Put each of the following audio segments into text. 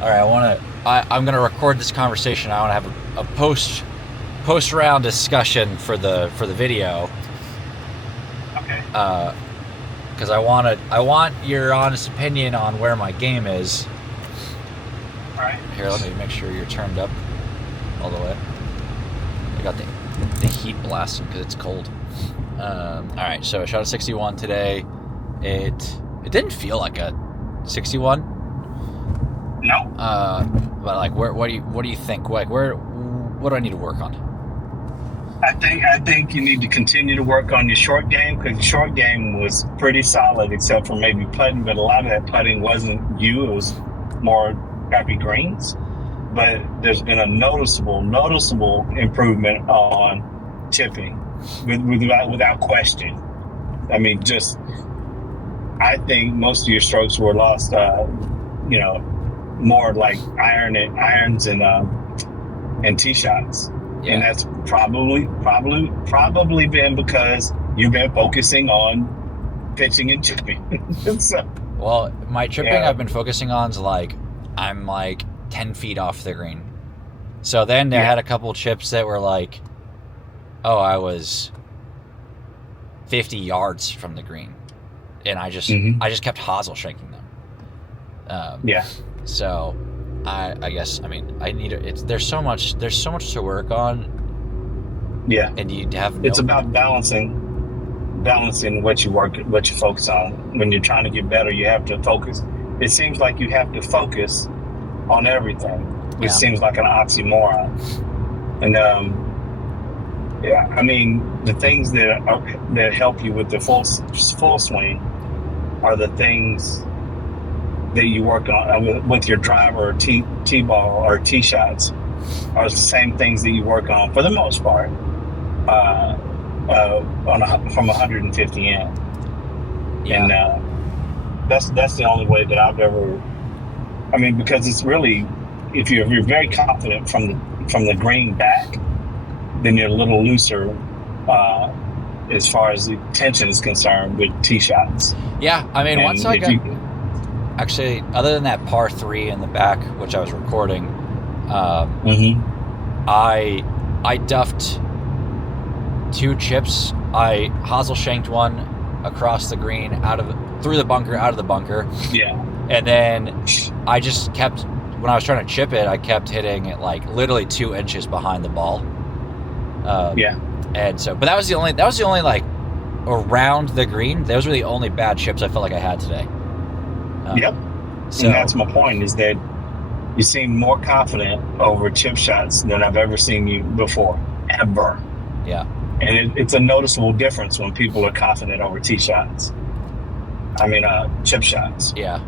All right, I'm gonna record this conversation. I want to have a post round discussion for the video. Okay. Because I want your honest opinion on where my game is. All right. Here, let me make sure you're turned up all the way. I got the heat blasting because it's cold. All right, so I shot a 61 today. It didn't feel like a 61. No. But like, what do you think? Like, what do I need to work on? I think you need to continue to work on your short game because the short game was pretty solid, except for maybe putting. But a lot of that putting wasn't you; it was more crappy greens. But there's been a noticeable improvement on chipping, without question. I mean, just I think most of your strokes were lost. More like irons and tee shots. Yeah. And that's probably been because you've been focusing on pitching and chipping. So, Well, my chipping yeah, I've been focusing on is like I'm like 10 feet off the green. So then I yeah, had a couple chips that were like, oh, I was 50 yards from the green, and I just kept hosel shanking them. Um, yeah. so I guess I mean I need it's there's so much to work on, Yeah. and you have It's no. about balancing what you focus on. When you're trying to get better, you have to focus. It seems like you have to focus on everything, which Yeah. seems like an oxymoron. And yeah, I mean, the things that help you with the full swing are the things that you work on with your driver or tee ball or tee shots are the same things that you work on for the most part from 150 in, Yeah. and that's the only way that I've ever. I mean, because it's really if you're very confident from the green back, then you're a little looser uh, as far as the tension is concerned with tee shots. Yeah, I mean, once And I if got you, actually, other than that par three in the back, which I was recording, hmm I duffed two chips. I hosel shanked one across the green through the bunker, out of the bunker, yeah, and then I just kept when I was trying to chip it, I kept hitting it like literally 2 inches behind the ball. Um, yeah, and so, but that was the only like around the green. Those were the only bad chips I felt like I had today. yep. So And that's my point, is that you seem more confident over chip shots than I've ever seen you before, ever. yeah, And it's a noticeable difference when people are confident over tee shots. I mean, chip shots. yeah,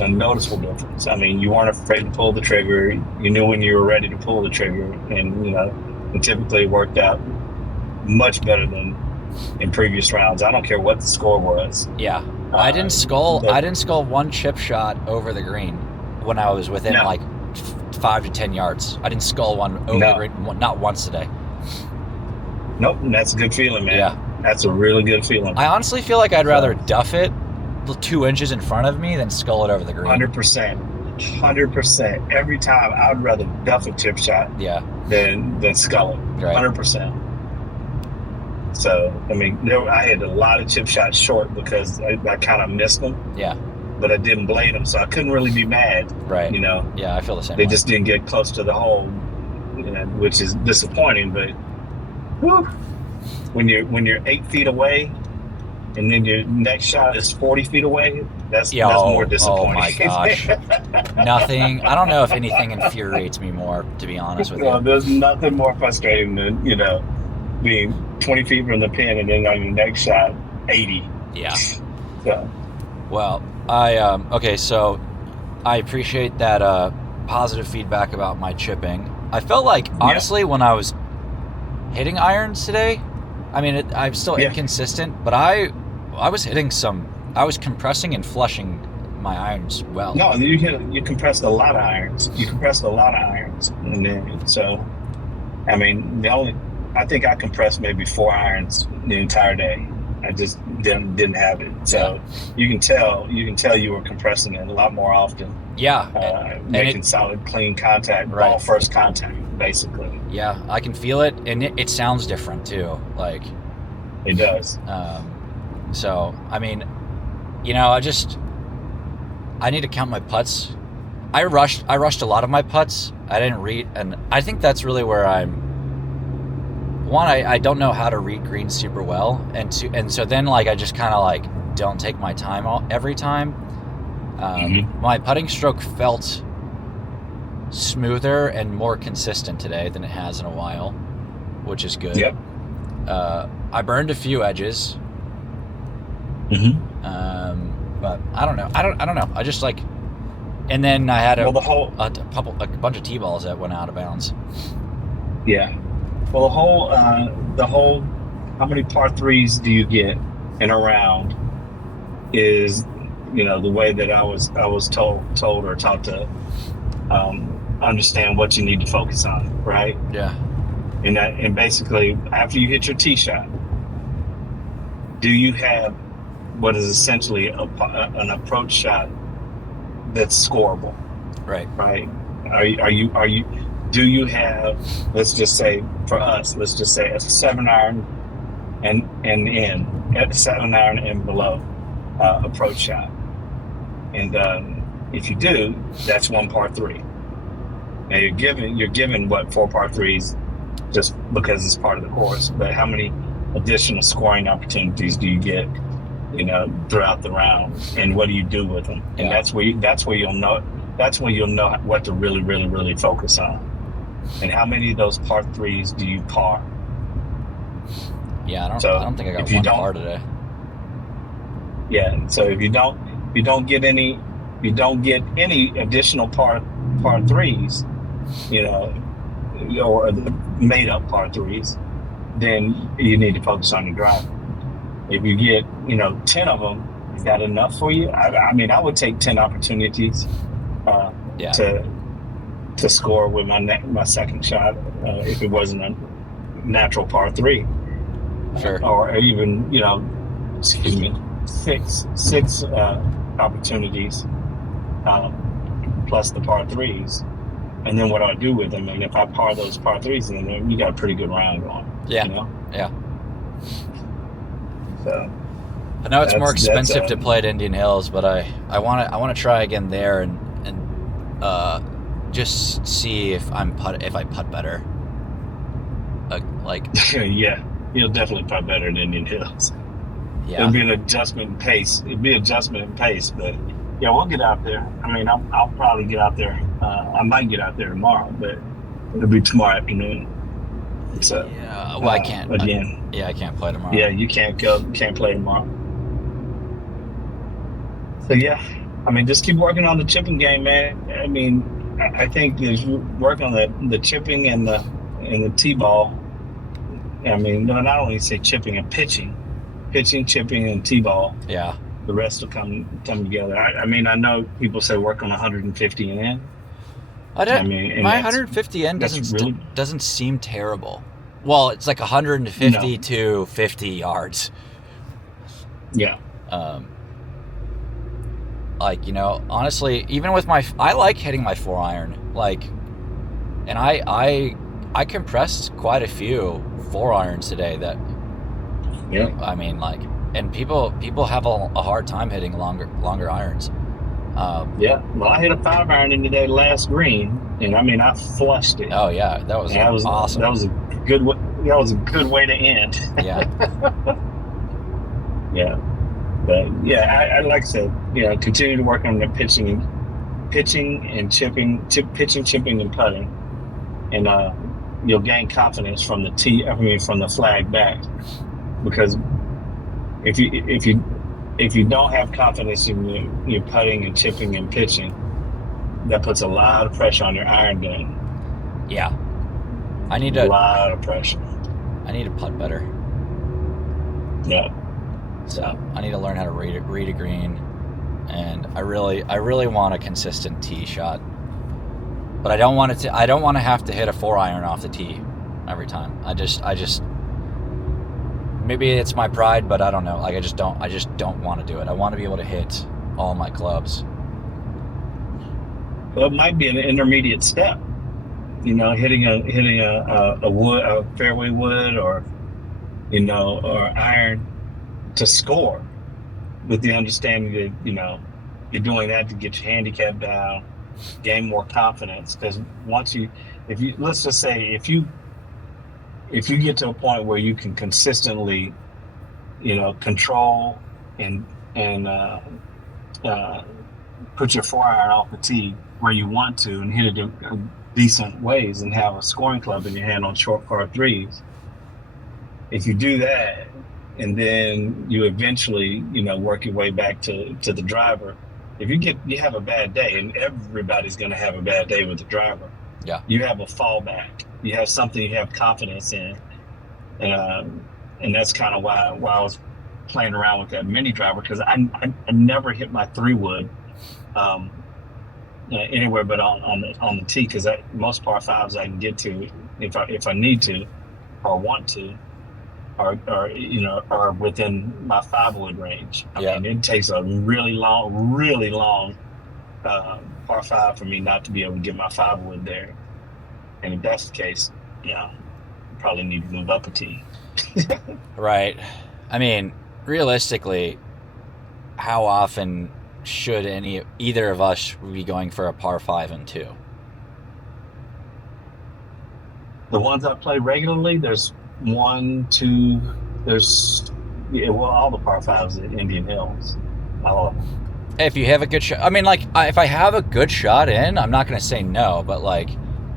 A noticeable difference. I mean, you weren't afraid to pull the trigger. You knew when you were ready to pull the trigger, and it typically worked out much better than in previous rounds. I don't care what the score was. yeah. Uh, I but didn't skull one chip shot over the green when I was within no, like 5 to 10 yards. I didn't skull one over the no, green, not once today. nope. And that's a good feeling, man. Yeah, That's a really good feeling. I honestly feel like I'd rather So, duff it 2 inches in front of me than skull it over the green. 100%, 100%. Every time, I'd rather duff a chip shot Yeah, than scull it. right. 100%. So, I mean, I had a lot of chip shots short because I kind of missed them, Yeah, but I didn't blade them, so I couldn't really be mad. right. You know, Yeah, I feel the same they way. just didn't get close to the hole, which is disappointing. But whew, when you're 8 feet away, and then your next shot is 40 feet away, Yeah, that's more oh my disappointing. gosh. Nothing. I don't know if anything infuriates me more, to be honest with you. Well, there's nothing more frustrating than being 20 feet from the pin and then on your next shot 80. Yeah. So Well, okay, so I appreciate that positive feedback about my chipping. I felt like yeah, honestly when I was hitting irons today, I mean I'm still yeah. inconsistent, but I was hitting some. I was compressing and flushing my irons well. No, you compressed a lot of irons. You compressed a lot of irons, and then so I mean I think I compressed maybe 4 irons the entire day, I just didn't have it. So you can tell you were compressing it a lot more often. Yeah, Making solid, clean contact, right. ball first contact, basically. Yeah, I can feel it, and it sounds different too. Like it does. So I mean, I need to count my putts. I rushed a lot of my putts. I didn't read, and I think that's really where I don't know how to read greens super well, and so then like I just kind of like don't take my time every time. My putting stroke felt smoother and more consistent today than it has in a while, which is good. Yep. I burned a few edges. But I don't know. I don't know. I just like, and then I had a bunch of T-balls that went out of bounds. Yeah. Well, the whole, how many par threes do you get in a round is, the way that I was told or taught to understand what you need to focus on, right? Yeah. And basically, after you hit your tee shot, do you have what is essentially an approach shot that's scoreable? Right. Right. Do you have, let's just say for us, a 7-iron and in at 7-iron and below approach shot? And if you do, that's one par three. Now you're given what 4 par threes just because it's part of the course, but how many additional scoring opportunities do you get, throughout the round, and what do you do with them? And that's where you'll know what to really, really, really focus on. And how many of those par threes do you par? Yeah, I don't think I got one par today. Yeah, so if you don't get any additional par threes, or the made up par threes, then you need to focus on your drive. If you get 10 of them, is that enough for you? I would take 10 opportunities to score with my second shot if it wasn't a natural par three. Sure. Or even six opportunities plus the par threes, and then what do I do with them? And if I par those par threes, then you got a pretty good round going. Yeah. Yeah. So I know it's more expensive to play at Indian Hills, but I want to try again there and just see if I putt better. Yeah, you'll definitely putt better at Indian Hills. Yeah. It'll be an adjustment in pace. But yeah, we'll get out there. I'll probably get out there. I might get out there tomorrow, but it'll be tomorrow afternoon. So yeah, well, I can't again. I can't play tomorrow. Yeah, you can't play tomorrow. So yeah, just keep working on the chipping game, man. I think there's work on the chipping and the T-ball. Not only say chipping and pitching, chipping, and T-ball. Yeah. The rest will come together. I know people say work on 150 and in. My 150 N doesn't seem terrible. Well, it's like 150 to 50 yards. Yeah. Honestly, even with I like hitting my 4-iron. And I compressed quite a few 4-irons today that. Yeah. And people have a hard time hitting longer irons. Yeah, well, I hit a 5-iron in today last green, and I flushed it. Oh yeah, that was awesome. That was a good way. That was a good way to end. Yeah. Yeah, but yeah, I like I said, continue to work on the pitching and chipping, chipping, and putting, and you'll gain confidence from from the flag back, because if you don't have confidence in your putting and chipping and pitching, that puts a lot of pressure on your iron game. Yeah. A lot of pressure. I need to putt better. Yeah. So I need to learn how to read a green, and I really want a consistent tee shot. But I don't want to have to hit a 4-iron off the tee every time. maybe it's my pride, but I don't know. Like I just don't want to do it. I want to be able to hit all my clubs. Well, it might be an intermediate step. Hitting a wood, a fairway wood, or or iron to score, with the understanding that you're doing that to get your handicap down, gain more confidence. Because if you let's just say if you get to a point where you can consistently control and put your 4-iron off the tee where you want to and hit it in decent ways and have a scoring club in your hand on short par threes. If you do that and then you eventually, work your way back to the driver, if you have a bad day, and everybody's going to have a bad day with the driver, Yeah. you have a fallback. You have something you have confidence in. And that's kind of why I was playing around with that mini driver, because I never hit my 3-wood anywhere but on the tee, because most par fives I can get to if I need to or want to, are within my 5-wood range. I mean, it takes a really long par 5 for me not to be able to get my 5-wood there. And if that's the case, probably need to move up a tee. Right. I mean, realistically, how often should either of us be going for a par 5 and 2? The ones I play regularly, there's 1, 2, all the par 5s at Indian Hills. All of them. If you have a good shot, I mean, like, if I have a good shot in, I'm not going to say no, but like,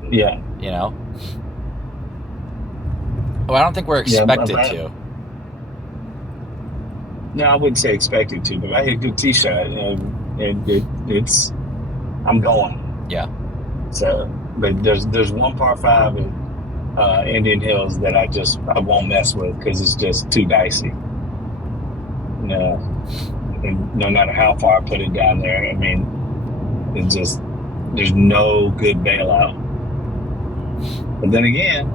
yeah, well, I don't think we're expected to. No, I wouldn't say expected to, but if I hit a good tee shot, it's I'm going. Yeah. So, but there's one par 5 at Indian Hills that I won't mess with because it's just too dicey. And no matter how far I put it down there, I mean, there's no good bailout. But then again,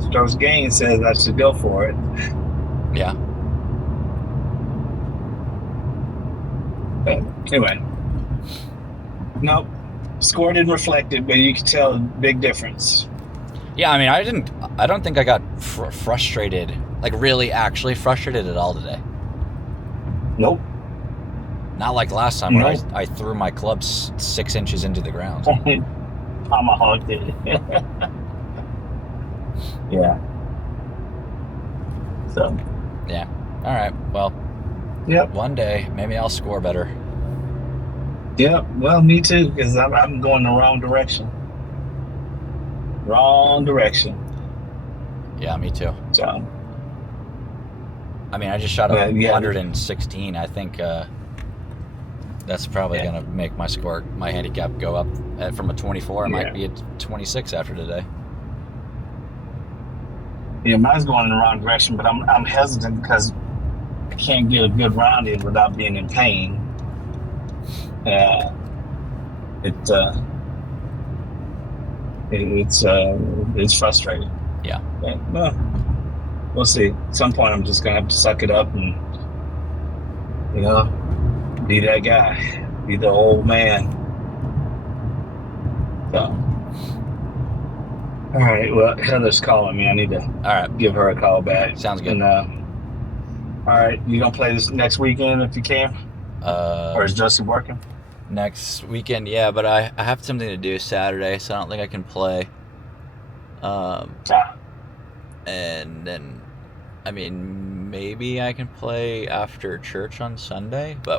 Strokes Gain says I should go for it. Yeah. But anyway, nope. Score didn't reflect it, but you could tell a big difference. Yeah, I mean, I don't think I got frustrated, like really actually frustrated at all today. Nope. Not like last time where I threw my club 6 inches into the ground. Tomahawked it. Yeah. So. Yeah. All right. Well. Yep. One day, maybe I'll score better. Yeah. Well, me too, because I'm going the wrong direction. Wrong direction. Yeah, me too. So. I mean, I just shot 116. I think that's probably going to make my handicap go up from a 24. It might be a 26 after today. Yeah, mine's going in the wrong direction, but I'm hesitant because I can't get a good round in without being in pain. It's frustrating. Yeah. Well, we'll see. At some point, I'm just gonna have to suck it up and be that guy, be the old man. So, all right. Well, Heather's calling me. I need to give her a call back. Sounds good. And, all right, you gonna play this next weekend if you can? Or is Justin working? Next weekend, yeah, but I have something to do Saturday, so I don't think I can play. And then, I mean, maybe I can play after church on Sunday, but